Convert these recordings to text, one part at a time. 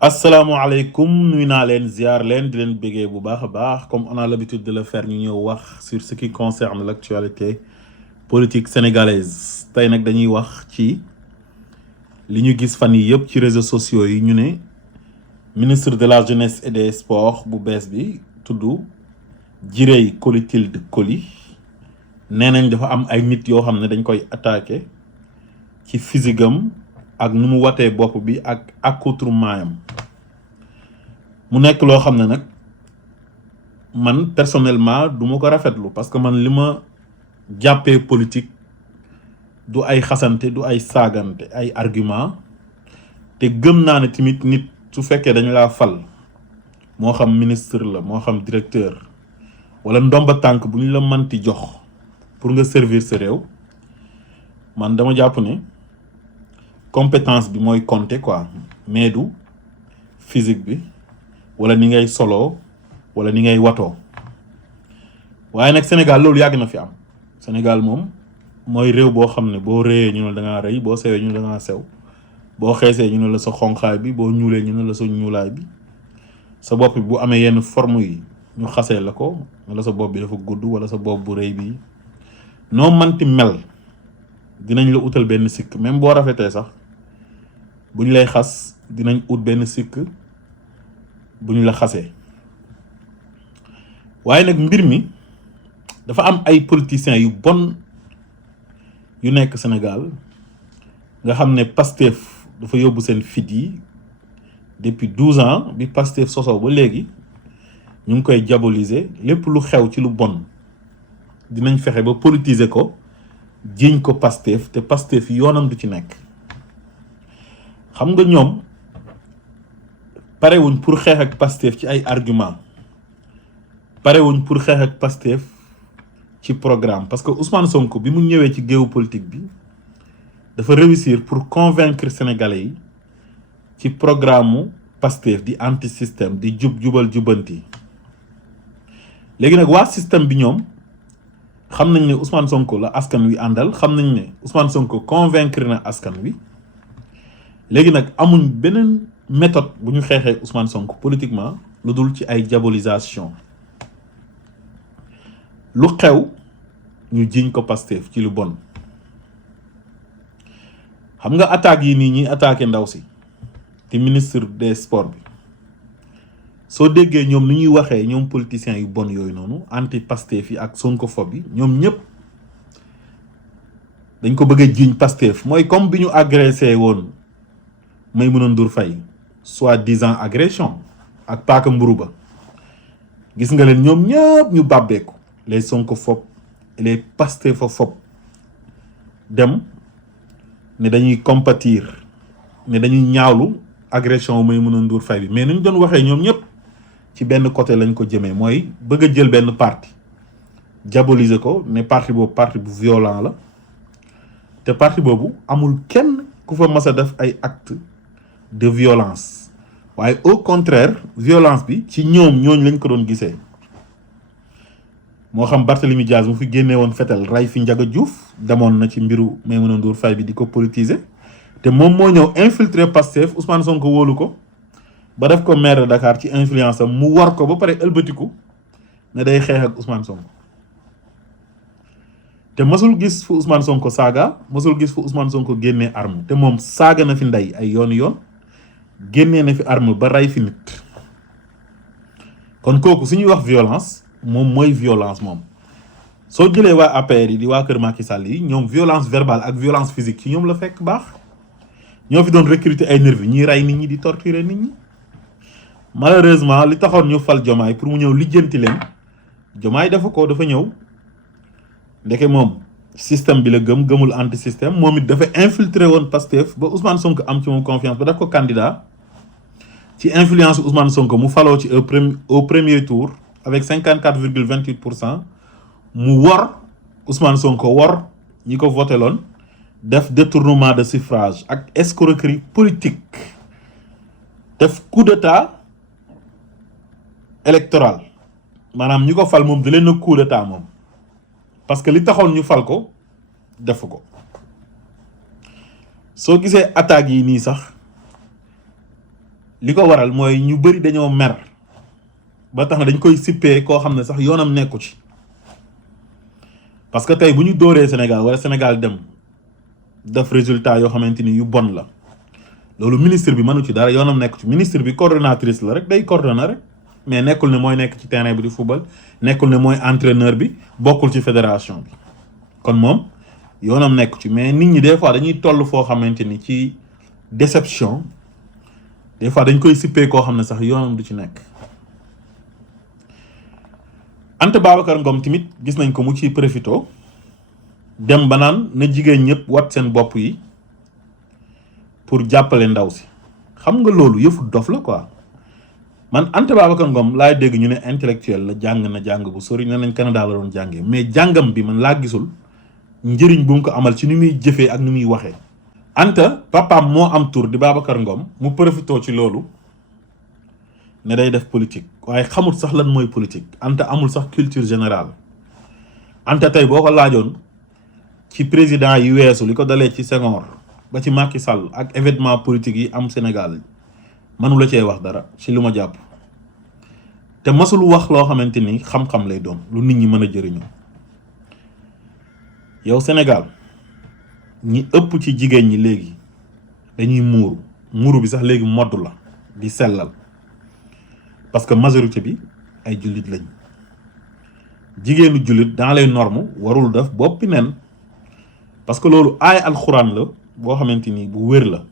Asalaamaaleykum nuyu naa leen ziar leen di leen béggee bu baax a baax comme on a l'habitude de le faire ñu ñëw wax sur ce qui concerne l'actualité politique sénégalaise tey nag dañuy wax ci li ñu gis fan yi yëpp ci réseaux sociaux yi ñu ne ministre de la jeunesse et des sports bu bees bi tudd Ciré Clotilde Coly nee nañ dafa am ay nit yoo xam ne dañ koy attaqué ci physique am ak nu mu watee bopp bi ak accoutrement am mu nekk loo xam ne nag man personnellement du ma ko rafetlu parce que man li ma jàppee politique du ay xasante du ay saagante ay argument te gëm naa ne tamit nit su fekkee dañ laa fal moo xam ministre la moo xam directeur wala ndomba tànk bu ñu la manti jox pour nga servir sa réew man dama jàpp ne compétence bi mooy compter quoi mais du physique bi wala ni ngay soloo wala ni ngay watoo waaye nag Sénégal loolu yàgg na fi am Sénégal moom mooy réew boo xam ne boo réyee ñu ne da ngaa rëy boo sewee ñu ne da ngaa sew boo xeesee ñu ne la sa xonqaay bi boo ñuulee ñu ne la sa ñuulaay bi sa bopp bi bu amee yenn forme yi ñu xasee la ko wala sa bopp bi dafa gudd wala sa bopp bu rëy bi noo manti mel dinañ la utal benn sikk même boo rafetee sax bu ñu lay xas dinañ ut benn sikk bu ñu la xasee waaye nag mbir mi dafa am ay politiciens yu bon yu nekk Sénégal nga xam ne Pastef dafa yóbbu seen fit yi depuis 12 ans bi Pastef sosoo ba léegi ñu ngi koy diaboliser lépp lu xew ci lu bon dinañ fexe ba politiser ko jiiñ ko Pastef te Pastef yoonam du ci nekk xam nga ñoom parewuñ pour xeex ak Pastef ci ay argument parewuñ pour xeex ak Pastef ci programme parce que Ousmane Sonko bi mu ñëwee ci géewu politique bi dafa réussir pour convaincre sénégalais yi ci programme mu Pastef di anti système di jubal jubanti léegi nag waa système bi ñoom xam nañ ne Ousmane Sonko la askan wi àndal xam nañ ne Ousmane Sonko convaincre na askan wi léegi nag amuñ beneen méthode bu ñu xeexee Ousmane Sonko politiquement lu dul ci ay diabolisation lu xew ñu jiñ ko Pastef ci lu bon xam nga attaques yi nii ñuy attaqué ndaw si te ministre des sports bi soo déggee ñoom ni ñuy waxee ñoom politiciens yu bon yooyu noonu anti Pastef yi ak Sonkophobe yi ñoom ñëpp dañ ko bëgg a jiiñ Pastef mooy comme bi ñu agressé woon Maïmouna Ndour Faye soi-disant agression ak paaka mburu ba gis nga leen ñoom ñëpp ñu bàbbeeku les Sonkophobes et les Pastefophobes dem ne dañuy compatir ne dañuy ñaawlu agression Maïmouna Ndour Faye bi mais ni ñu doon waxee ñoom ñëpp ci benn côté lañ ko jëmee mooy bëgg a jël benn parti diaboliser ko ne parti boobu parti bu violent la te parti boobu amul kenn ku fa mas a def ay acte de violence waaye au contraire violence bi ci ñooñ lañ ko doon gisee moo xam Barthélemy Diaz mu fi génnee woon fetal ray fi Ndiaga Diouf demoon na ci mbiru Maïmouna Ndour Faye bi di ko politiser te moom moo ñëw infiltrer Pastef Ousmane Sonko wóolu ko ba def ko maire de Dakar ci influence am mu war ko ba pare ëlbatiku ne day xeex ak Ousmane Sonko te mësul gis fu Ousmane Sonko saaga mësul gis fu Ousmane Sonko génnee arme te moom saaga na fi ndey ay yoon génnee na fi arme ba rey fi nit kon kooku su ñuy wax violence moom mooy violence moom soo jëlee waa APR yi di waa kër Macky Sall yi ñoom violence verbale ak violence physique ci ñoom la fekk baax ñoo fi doon recruter ay nervi ñuy rey nit ñi di torturer nit ñi malheureusement li taxoon ñu fal Diomaye pour mu ñëw lijjanti leen Diomaye dafa ñëw ndeke moom système bi la gëmul anti système moom it dafa infiltré woon Pastef ba Ousmane Sonko am ci moom confiance ba def ko candidat ci influence Ousmane Sonko mu faloo ci au premier tour avec 54,28% mu wor Ousmane Sonko wor ñi ko voté loon def détournement de suffrage ak escroquerie politique def coup d'état électoral maanaam ñi ko fal moom da leen a coup d'état moom parce que li taxoon ñu fal ko def ko soo gisee attaques yi nii sax li ko waral mooy ñu bëri dañoo mer ba tax na dañ koy sippee koo xam ne sax yoonam nekku ci parce que tey bu ñu dóoree Sénégal wala Sénégal dem def résultat yoo xamante ni yu bon la loolu ministre bi mënu ci dara yoonam nekku ci ministre bi coordonnatrice la rek day coordonner rek mais nekkul ne mooy nekk ci terrain bi di football nekkul ne mooy entraîneur bi bokkul ci fédération bi kon moom yoonam nekku ci mais nit ñi des fois dañuy toll foo xamante ni ci déception des fois dañ koy sippee koo xam ne sax yoonam du ci nekk. Anta Babacar Ngom tamit gis nañ ko mu ciy profito dem ba naan na jigéen ñëpp wat seen bopp yi pour jàppale ndaw si xam nga loolu yëfu dof la quoi. man Anta Babacar Ngom laay dégg ñu ne intellectuel la jàng na jàng bu sori ne nañ Canada la doon jàngee mais jàngam bi man laa gisul njëriñ bu mu ko amal ci ni muy jëfee ak ni muy waxee. Anta papaam moo am tur di Babacar Ngom mu profitoo ci loolu ne day def politique waaye xamul sax lan mooy politique Anta amul sax culture générale. Anta tey boo ko laajoon ci président yi weesu li ko dalee ci Senghor ba ci Macky Sall ak événement politique yi am Sénégal mënu la cee wax dara ci lu ma jàpp te masul wax loo xamante ni xam-xam lay doon lu nit ñi mën a jëriñoo. yow Sénégal ñi ëpp ci jigéen ñi léegi dañuy muuru bi sax léegi modd la di sellal parce que majorité bi ay jullit lañ. jigéenu jullit dans les normes warul def boppi nen parce que loolu aay alxuraan la boo xamante ni bu wér la.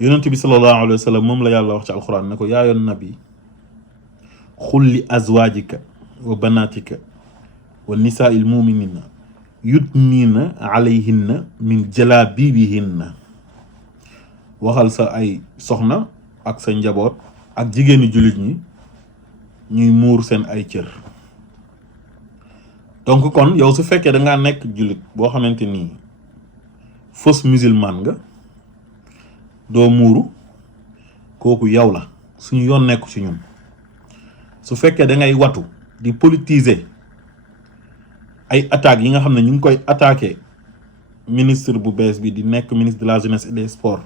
yonent bi sallallahu alayhi wa sallam moom la yàlla wax ci alxuraan ne ko yaayoon nabi xul li azwaajika wa banaatika wa nisaa'il muminina yudniina alayhinna min jalaabibihinna waxal sa ay soxna ak sa njaboot ak jigéenu jullit ñi ñuy muur seen ay cër. donc kon yow su fekkee da ngaa nekk jullit boo xamante ni fausse musulman nga doo muuru kooku yow la suñu yoon nekku ci ñun. su fekkee da ngay watu di politiser ay attaques yi nga xam ne ñu ngi koy attaqué ministre bu bees bi di nekk ministre de la jeunesse et des sports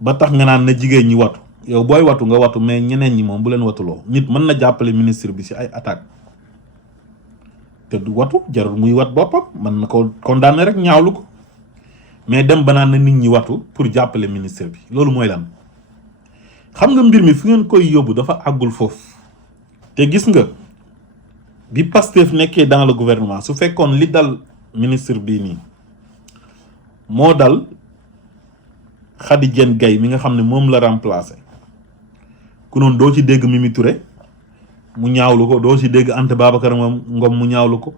ba tax nga naan na jigéen ñi watu yow booy watu nga watu mais ñeneen ñi moom bu leen watuloo. nit mën na jàppale ministre bi ci ay attaques te du watu jarul muy wat boppam mën na ko condamné rek ñaawlu ko mais dem ba naan na nit ñi watu pour jàppale ministre bi loolu mooy lan. xam nga mbir mi fi ngeen koy yóbbu dafa àggul foofu te gis nga bi Pastef nekkee dans le gouvernement su fekkoon li dal ministre bii nii moo dal Khady Diène Gaye mi nga xam ne moom la remplacé ku noonu doo ci dégg Mimi Touré mu ñaawlu ko doo ci dégg Anta Babacar Ngom mu ñaawlu ko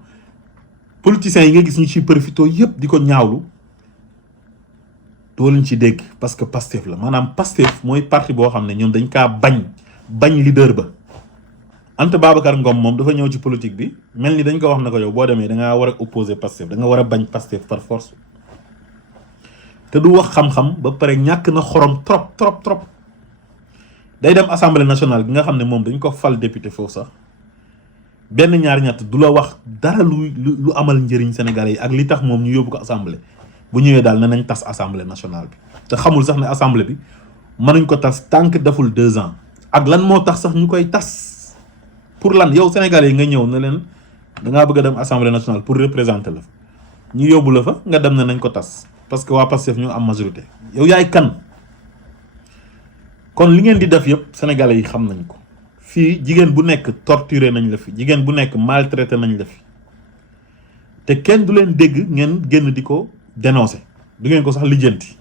politiciens yi nga gis ñu ci profito yépp di ko ñaawlu doo leen ci dégg parce que Pastef la maanaam Pastef mooy parti boo xam ne ñoom dañ kaa bañ leader ba. Anta Babacar Ngom moom dafa ñëw ci politique bi mel ni dañ ko wax na ko yow boo demee da ngaa war a opposer Pastef da nga war a bañ Pastef par force te du wax xam-xam ba pare ñàkk na xorom trop day dem assemblée nationale bi nga xam ne moom dañ ko fal député foofu sax benn ñaar ñett du la wax dara lu amal njëriñ Sénégalais yi ak li tax moom ñu yóbbu ko assemblée. bu ñëwee daal ne nañ tas assemblée nationale bi te xamul sax ne assemblée bi mënuñ ko tas tant que deful 2 ans ak lan moo tax sax ñu koy tas pour lan yow Sénégalais yi nga ñëw ne leen dangaa bëgg a dem assemblée nationale pour représenter la ñu yóbbu la fa nga dem ne nañ ko tas parce que waa Pastef ñu am majorité yow yaay kan. kon li ngeen di def yëpp Sénégalais yi xam nañ ko fii jigéen bu nekk torturé nañ la fi jigéen bu nekk maltraité nañ la fi te kenn du leen dégg ngeen génn di ko dénoncé du ngeen ko sax lijjanti.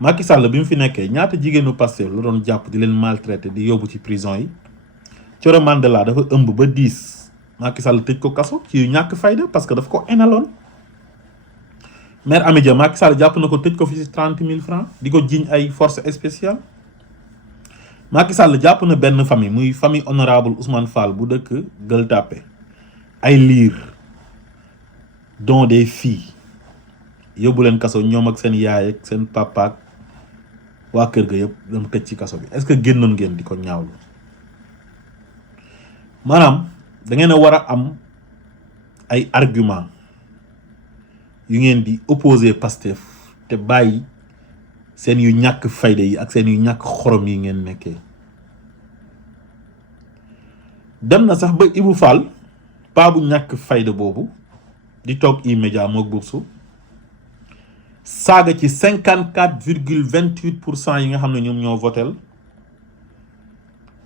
Macky Sall bi mu fi nekkee ñaata jigéenu Pastef la doon jàpp di leen maltraité di yóbbu ci prison yi. Thioro Mandela dafa ëmb ba 10 Macky Sall tëj ko kaso ci ñàkk fayda parce que daf ko enaloon. Mère Amy Dia Macky Sall jàpp na ko tëj ko fi ci 30 000 francs di ko jiiñ ay force spéciale. Macky Sall jàpp na benn famille muy famille honorable Ousmane Fall bu dëkk Gueule Tapée ay liir dont des filles yóbbu leen kaso ñoom ak seen yaay ak seen papa ak waa kër ga yëpp dem tëj ci kaso bi est-ce que génnoon ngeen di ko ñaawlu. maanaam da ngeen a war a am ay argument yu ngeen di opposer Pastef te bàyyi seen yu ñàkk fayda yi ak seen yu ñàkk xorom yi ngeen nekkee. dem na sax ba Ibou Fall paa bu ñàkk fayda boobu di toog E-Media mook Boursu saaga ci 54,28% yi nga xam ne ñoom ñoo votel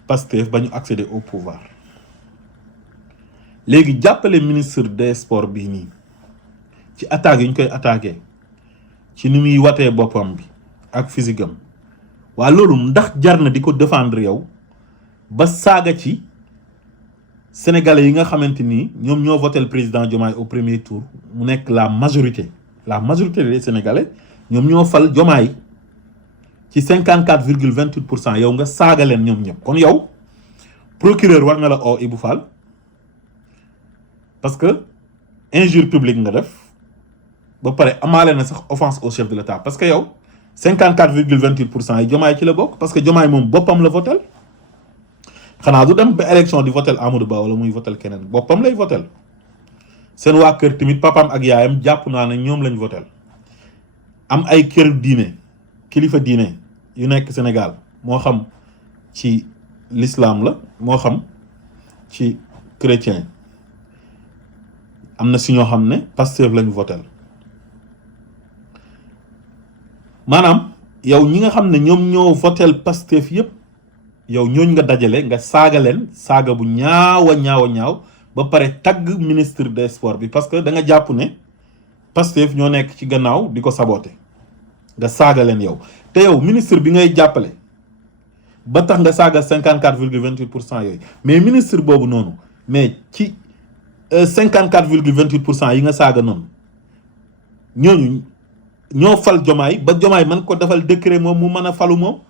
Pastef ba ñu accéder au pouvoir. léegi jàppale ministre des sports bii nii ci attaques yi ñu koy attaqué ci ni muy watee boppam bi ak physique am waa loolu ndax jar na di ko défendre yow ba saaga ci sénégalais yi nga xamante ni ñoom ñoo voté le président Diomaye au premier tour mu nekk la majorité des sénégalais ñoom ñoo fal Diomaye ci 54,28%. yow nga saaga leen ñoom ñëpp. kon yow procureur war na la oo Ibou Fall parce que injure publique nga def ba pare amaale na sax offense au chef de l'État parce que yow 54,28% yi Diomaye ci la bokk parce que Diomaye moom boppam la votel xanaa du dem ba élection di votel Amadou Ba wala muy votel keneen boppam lay votel seen waa kër tamit papaam ak yaayam jàpp naa ne ñoom lañ votel am ay kër diine kilifa diine yu nekk Sénégal moo xam ci l'islam la moo xam ci chrétien am na si ñoo xam ne Pastef lañ votel maanaam yow ñi nga xam ne ñoom ñoo votel Pastef yépp yow ñooñ nga dajale nga saaga leen saaga bu ñaaw ba pare tagg ministre des sports bi parce que da nga jàpp ne Pastef ñoo nekk ci gannaaw di ko saboter nga saaga leen yow te yow ministre bi ngay jàppale ba tax nga saaga 54,28% yooyu mais ministre boobu noonu mais ci 54,28% yi nga saaga noonu ñooñu ñoo fal Diomaye ba Diomaye man ko defal décret moom mu mën a falu moom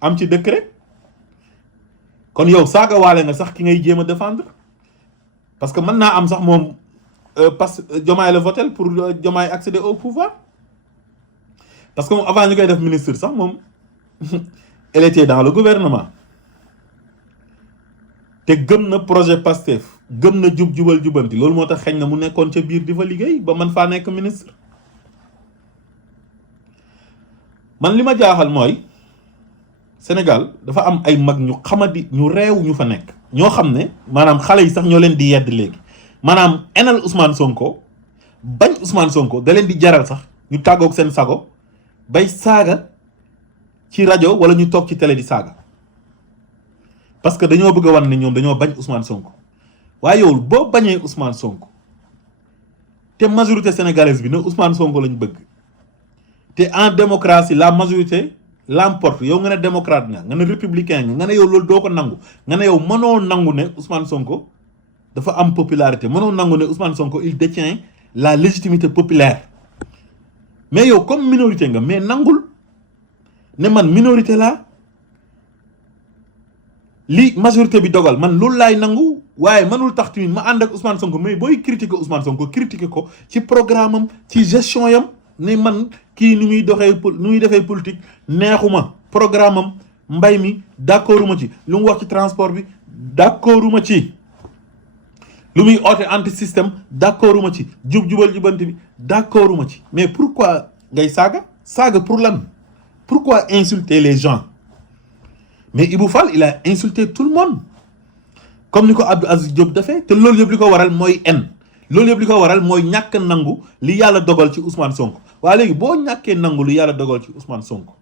am ci décret kon yow saaga waale nga sax ki ngay jéem a défendre parce que mën naa am sax moom parce que Diomaye la votel pour Diomaye accéder au pouvoir parce que moom avant ñu koy def ministre sax moom elle était dans le gouvernement te gëm na projet Pastef gëm na jubal jubanti loolu moo tax xëy na mu nekkoon ca biir di fa liggéey ba man faa nekk ministre. man li ma jaaxal mooy Sénégal dafa am ay mag ñu xamadi ñu réew ñu fa nekk ñoo xam ne maanaam xale yi sax ñoo leen di yedd léegi maanaam enal Ousmane Sonko bañ Ousmane Sonko da leen di jaral sax ñu tàggoog seen sago bay saaga ci rajo wala ñu toog ci télé di saaga parce que dañoo bëgg a wan ne ñoom dañoo bañ Ousmane Sonko waaye yow boo bañee Ousmane Sonko te majorité sénégalaise bi ne Ousmane Sonko lañ bëgg te en démocratie la majorité l'emporte yow nga ne démocrate nga ne républicain nga ne yow loolu doo ko nangu nga ne yow mënoo nangu ne Ousmane Sonko dafa am popularité mënoo nangu ne Ousmane Sonko il détient la légitimité populaire mais yow comme minorité nga mais nangul ne man minorité laa li majorité bi dogal man loolu laay nangu waaye mënul tax tamit ma ànd ak Ousmane Sonko mais booy critiquer Ousmane Sonko critiquer ko ci programme am ci gestion yam ne man kii ni muy doxee nu muy defee politique neexuma programme am mbay mi d'accorduma ci lu mu wax ci transport bi d'accorduma ci lu muy oote anti système d'accorduma ci jubal jubanti bi d'accorduma ci mais pourquoi ngay saaga pour lan pourquoi insulter les gens mais Ibou Fall il a insulté tout le monde comme ni ko Abdou Aziz Diop defee te loolu yëpp li ko waral mooy loolu yëpp li ko waral mooy ñàkk nangu li yàlla dogal ci Ousmane Sonko waaye léegi boo ñàkkee nangu li yàlla dogal ci Ousmane Sonko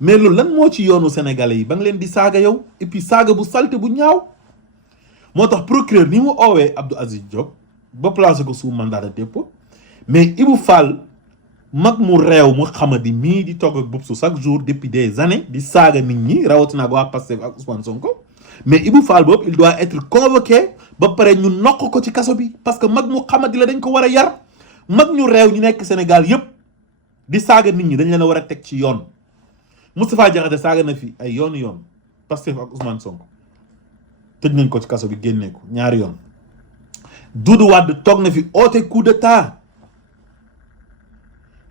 mais loolu lan moo ci yoonu sénégalais yi ba nga leen di saaga yow et puis saaga bu salte bu ñaaw moo tax procureur ni mu oowee Abdou Aziz Diop ba placé ko sous mandat de dépôt mais Ibou Fall mag mu réew mu xamadi mii di togg ak bubsu chaque jour depuis des années di saaga nit ñi rawatina ak waa Pastef ak Ousmane Sonko mais Ibou Fall boobu il doit être convoqué ba pare ñu nokk ko ci kaso bi parce que mag mu xamadi la dañ ko war a yar mag ñu réew ñu nekk Sénégal yépp di saaga nit ñi dañ leen a war a teg ci yoon Moustapha Diakhaté saaga na fi ay yoon Pastef ak Ousmane Sonko tëj nañ ko ci kaso bi génnee ko ñaari yoon Doudou Wade toog na fi oote coup d'état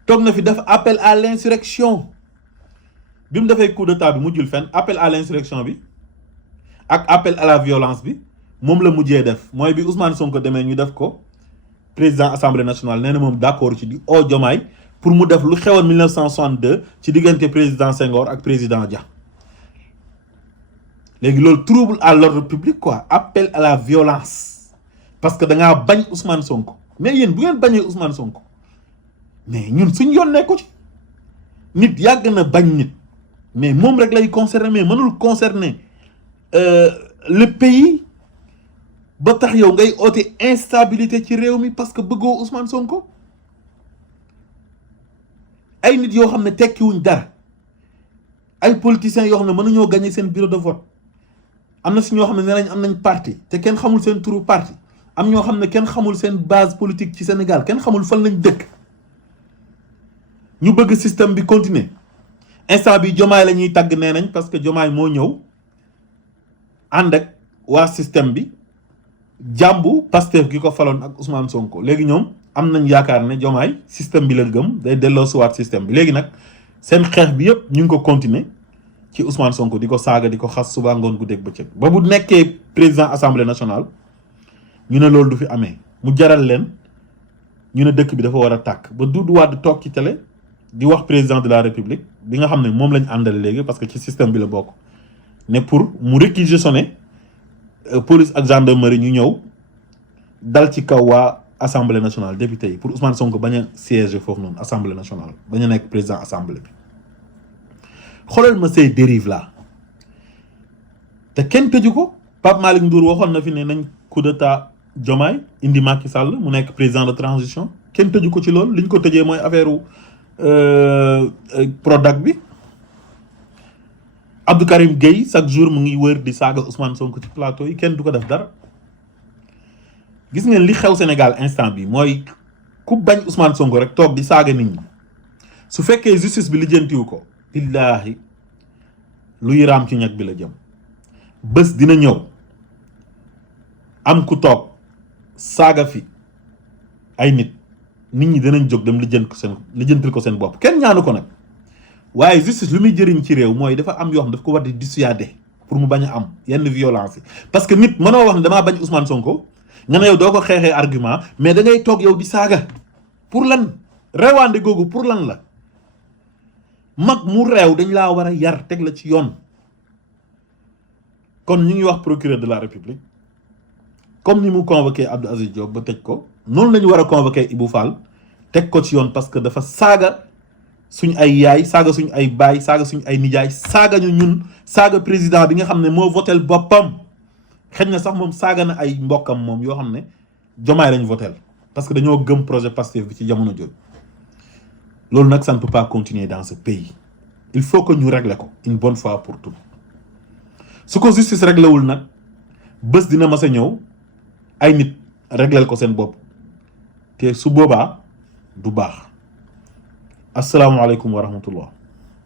toog na fi def appel à l'insurrection bi mu defee coup d'état bi mujjul fenn appel à l'insurrection bi ak appel à la violence bi moom la mujjee def mooy bi Ousmane Sonko demee ñu def ko président assemblée nationale nee na moom d'accord ci di oo Diomaye pour mu def lu xewoon 1962 ci diggante président Senghor ak président Dia léegi loolu trouble à l'ordre public quoi, appel à la violence parce que da ngaa bañ Ousmane Sonko. mais yéen bu ngeen bañee Ousmane Sonko mais ñun suñ yoon nekku ci nit yàgg na bañ nit mais moom rek lay concerner mais mënul concerner le pays ba tax yow ngay oote instabilité ci réew mi parce que bëggoo Ousmane Sonko. ay nit yoo xam ne tekkiwuñ dara ay politiciens yoo xam ne mënuñoo gagner seen bureau de vote am na si ñoo xam ne nee nañ am nañ parti te kenn xamul seen turu parti am ñoo xam ne kenn xamul seen base politique ci Sénégal kenn xamul fan lañ dëkk ñu bëgg système bi continuer instant bi Diomaye la ñuy tàgg nee nañ parce que Diomaye moo ñëw ànd ak waa système bi jàmbu Pastef gi ko faloon ak Ousmane Sonko léegi ñoom am nañ yaakaar ne Diomaye système bi la gëm day delloo suwaat système bi léegi nag seen xeex bi yëpp ñu ngi ko continuer ci Ousmane Sonko di ko saaga di ko xas suba ngoon guddeeg bëccëg ba bu nekkee président assemblée nationale ñu ne loolu du fi amee mu jaral leen ñu ne dëkk bi dafa war a tàkk ba Doudou Wade toog ci télé di wax président de la république bi nga xam ne moom lañ àndal léegi parce que ci système bi la bokk ne pour mu réquisitionner police ak gendarmerie ñu ñëw dal ci kaw waa assemblée nationale député yi pour Ousmane Sonko bañ a siéger foofu noonu assemblée nationale bañ a nekk président assemblée bi xoolal ma ces dérives là te kenn tëju ko Pape Malick Ndour waxoon na fi ne nañ coup d'état Diomaye indi Macky Sall mu nekk président de transition kenn tëju ko ci loolu li ñu ko tëjee mooy affaire Prodac bi Abdou Karim Gueye chaque jour mu ngi wër di saaga Ousmane Sonko ci plateau yi kenn du ko def dara gis ngeen li xew Sénégal instant bi mooy ku bañ Ousmane Sonko rek toog di saaga nit ñi su fekkee justice bi lijjantiwu ko billaahi luy raam ci ñag bi la jëm bés dina ñëw am ku toog saaga fi ay nit ñi dinañ jóg dem lijjantil ko seen bopp kenn ñaanu ko nag waaye justice lu muy jëriñ ci réew mooy dafa am yoo xam daf ko war di dissuader pour mu bañ a am yenn violence yi parce que nit mënoo wax ne damaa bañ Ousmane Sonko nga ne yow doo ko xeexee argument mais da ngay toog yow di saaga pour lan reewaande googu pour lan la mag mu réew dañ laa war a yar teg la ci yoon kon ñu ngi wax procureur de la république comme ni mu convoqué Abdou Aziz Diop ba tëj ko noonu la ñu war a convoqué Ibou Fall teg ko ci yoon parce que dafa saaga suñ ay yaay saaga suñ ay baay saaga suñ ay nijaay saaga ñu ñun saaga président bi nga xam ne moo votel boppam xëy na sax moom saaga na ay mbokkam moom yoo xam ne Diomaye lañ votel parce que dañoo gëm projet Pastef bi ci jamono jooju loolu nag ça ne peut pas continuer dans ce pays il faut que ñu régler ko une bonne fois pour tout su ko justice réglé wul nag bés dina mas a ñëw ay nit réglel ko seen bopp te su boobaa du baax asalaamaaleykum wa rahmatullah